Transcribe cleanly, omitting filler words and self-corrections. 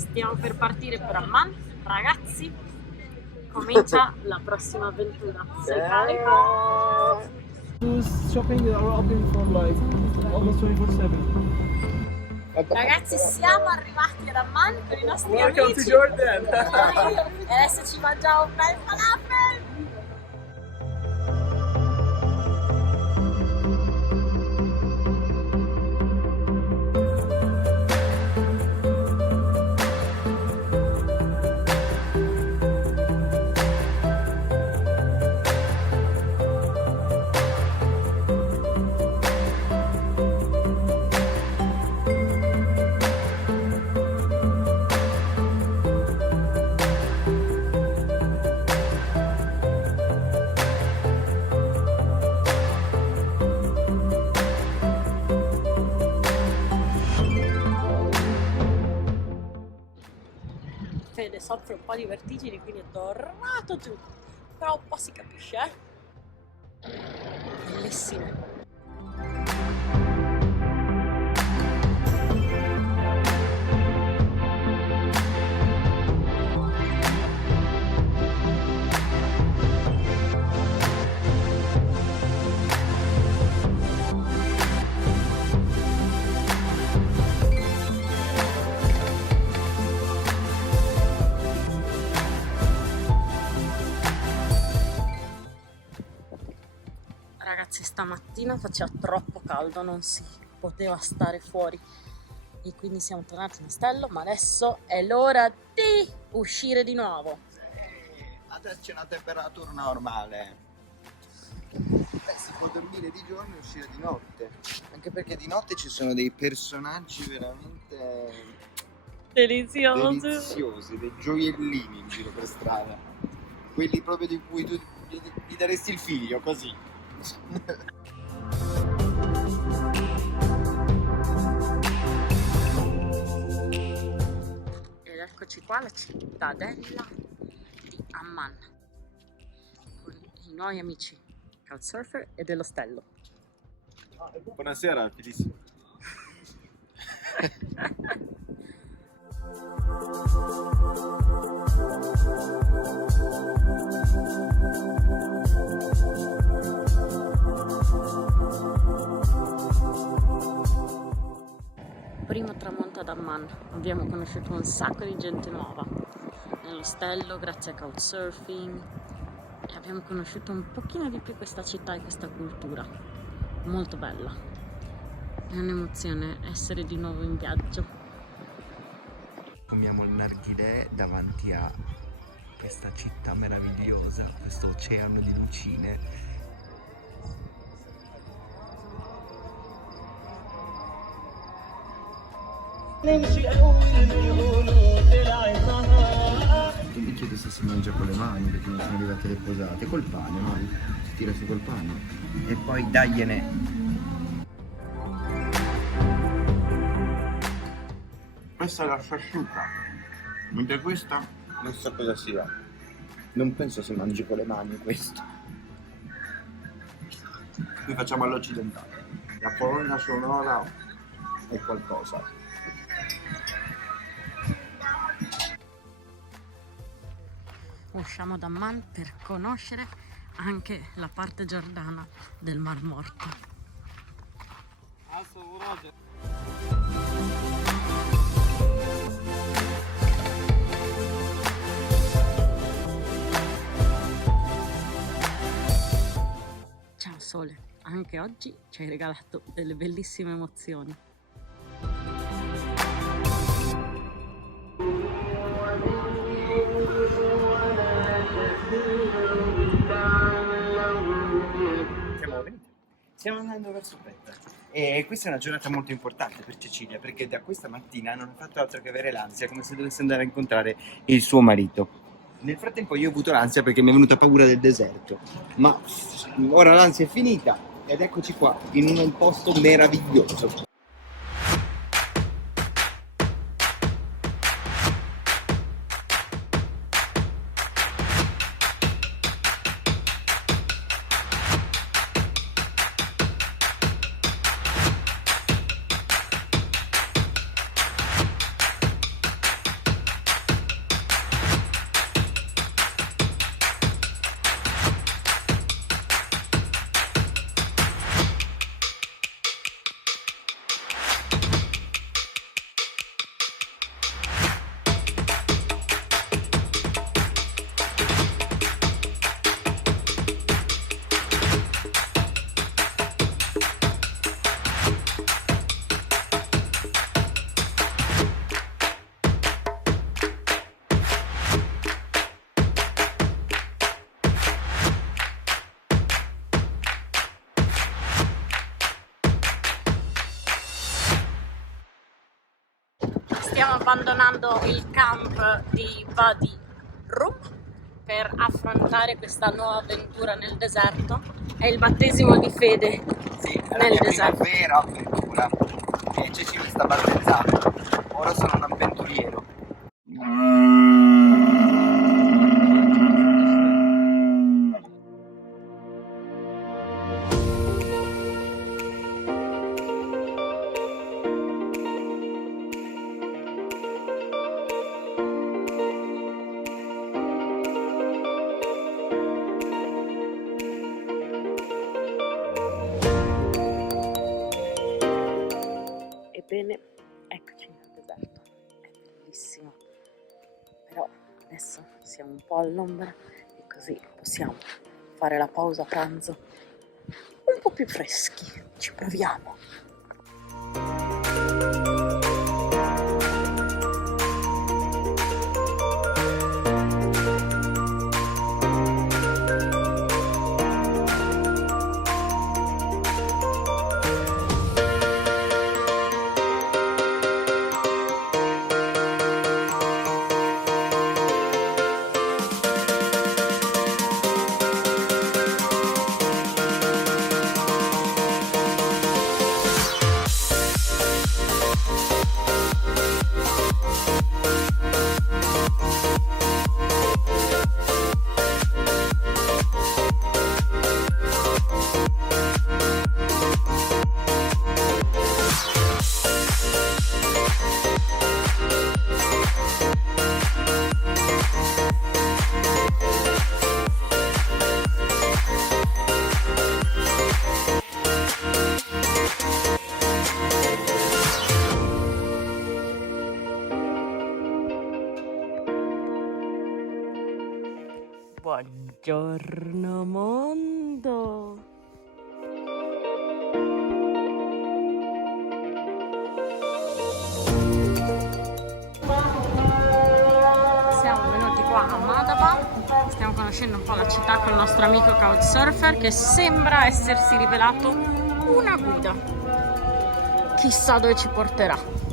Stiamo per partire per Amman, ragazzi. Comincia la prossima avventura. Sei carico? Shopping are open for like almost 24/7. Ragazzi, siamo arrivati ad Amman con i nostri Welcome amici. to Jordan. E adesso ci mangiamo un bel falafel. Fede soffre un po' di vertigini, quindi è tornato giù, però un po' si capisce, Bellissimo. Ragazzi, stamattina faceva troppo caldo, non si poteva stare fuori e quindi siamo tornati in ostello, ma adesso è l'ora di uscire di nuovo. Adesso c'è una temperatura normale. Si può dormire di giorno e uscire di notte. Anche perché di notte ci sono dei personaggi veramente deliziosi, dei gioiellini in giro per strada. Quelli proprio di cui tu gli daresti il figlio, così. Ed eccoci qua, la cittadella di Amman, con i nuovi amici Couchsurfer e dell'ostello. Buonasera, fighissimo. Primo tramonto ad Amman, abbiamo conosciuto un sacco di gente nuova nell'ostello grazie a Couchsurfing e abbiamo conosciuto un pochino di più questa città e questa cultura, molto bella. È un'emozione essere di nuovo in viaggio. Fumiamo il narghilè davanti a questa città meravigliosa, questo oceano di lucine. Mi chiedo se si mangia con le mani perché non sono arrivate le posate. Col pane, no? Si tira su col pane. E poi dagliene. Questa è la sciasciuca. Mentre questa non so cosa sia. Non penso si mangi con le mani questo. Qui facciamo all'occidentale. La colonna sonora è qualcosa. Usciamo da Amman per conoscere anche la parte giordana del Mar Morto. Ciao Sole, anche oggi ci hai regalato delle bellissime emozioni. Stiamo andando verso Petta e questa è una giornata molto importante per Cecilia perché da questa mattina non ha fatto altro che avere l'ansia, come se dovesse andare a incontrare il suo marito. Nel frattempo io ho avuto l'ansia perché mi è venuta paura del deserto, ma ora l'ansia è finita ed eccoci qua in un posto meraviglioso. stiamo abbandonando il camp di Wadi Rum per affrontare questa nuova avventura nel deserto. È il battesimo di fede nel deserto. Vera avventura. E Cecilia sta battezzando. Ora sono un avventuriero. Ebbene, eccoci nel deserto, è bellissimo, però adesso siamo un po' all'ombra e così possiamo fare la pausa pranzo un po' più freschi, ci proviamo. Buongiorno mondo! Siamo venuti qua a Madaba, stiamo conoscendo un po' la città con il nostro amico Couchsurfer che sembra essersi rivelato una guida. Chissà dove ci porterà.